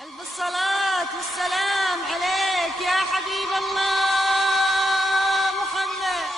ألف الصلاة والسلام عليك يا حبيب الله محمد.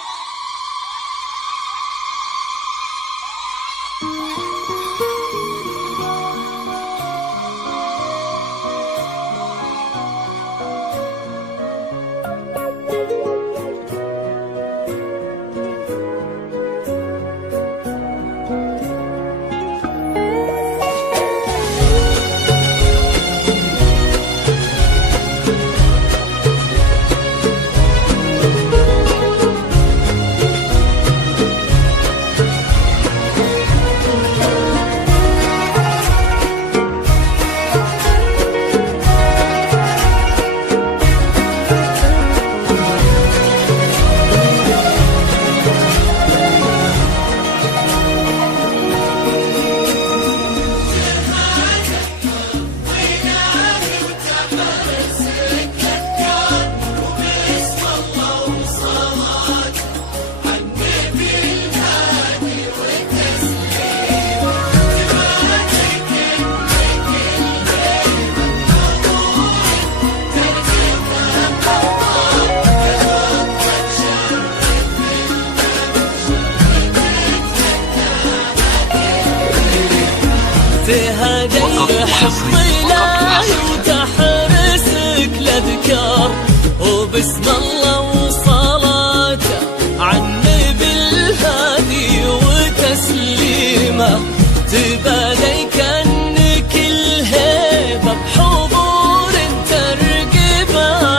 تهدي حفظ إلهي وتحرسك الأذكار وبسم الله وصلاته عالنبي الهادي وتسليمه تبالي كأنك الهيبة بحضور ترقب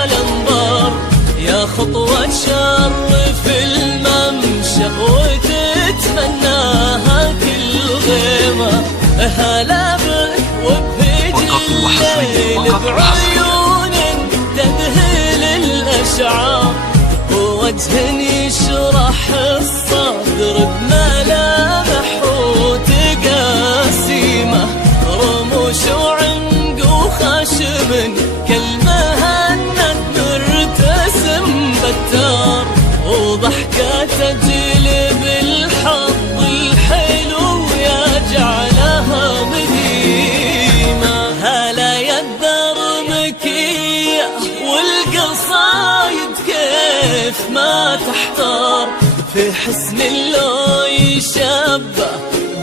الأنظار يا خطوة تشرف الممشى وتتمناها كل غيمة. هلا بك وبهجي الليل بعيون تذهل الأشعار ووجه يشرح الصدر بملامح وتقاسيمه رموش وعنق وخشب كالمهند مرتسم بتار وضحكة تجلب الحظ الحلو يجعلها مديمة. هلا يا الدرمكية والقصايد كيف ما تحتار في حسن لو يشبه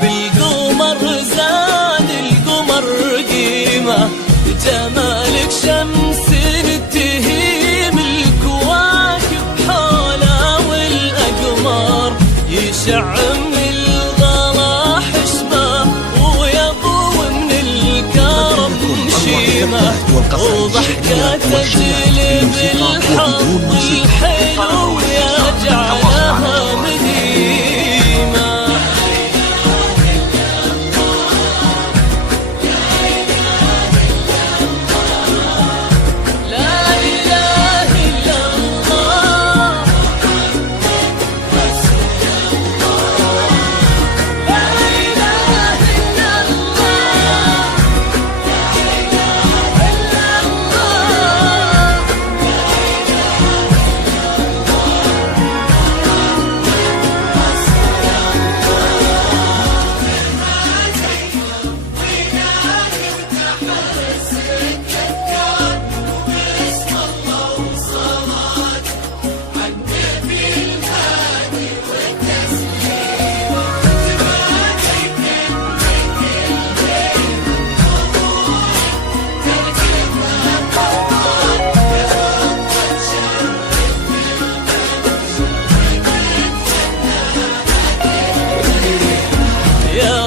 بالقمر زاد القمر قيمة جمالك شمس تهيم الكواكب حولها والأقمار يشع من الغلا حشمة ويضوي من الكرم شيمة وضحكة تجلب الحظ الحلو يجعلها مديمة.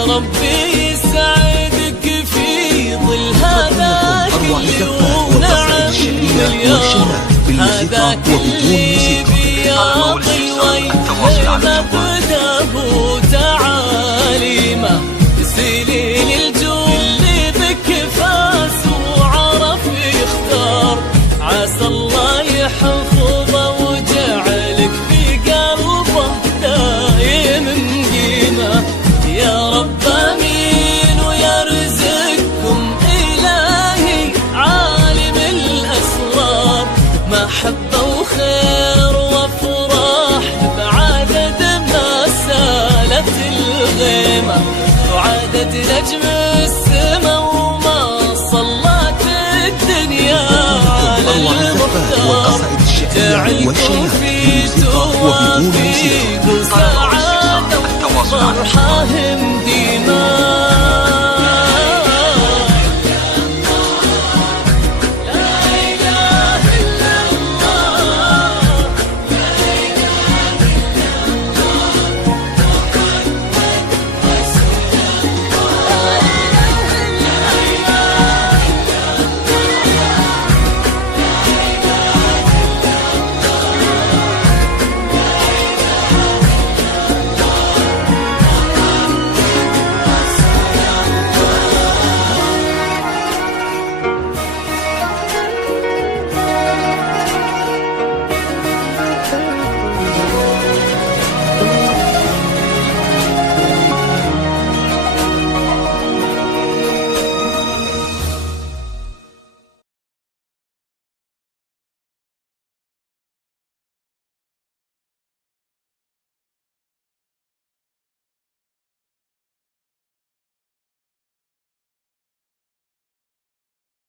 ربي يسعدك في ظل هذاك اللي ونعم اليوم هذاك اللي بياضي وجهه مبداه تعاليمه سليل الجود اللي بك فاس وعرف يختار عسى الله يحفظه وجعلك في قلبه دايم قيمه. يا رب امين ويرزقكم الهي عالم الاسرار محبه وخير وافراح بعدد ما سالت الغيمه وعدد نجم السما وما صلت وفي توافيق وسعادة وفرحة هم ديما.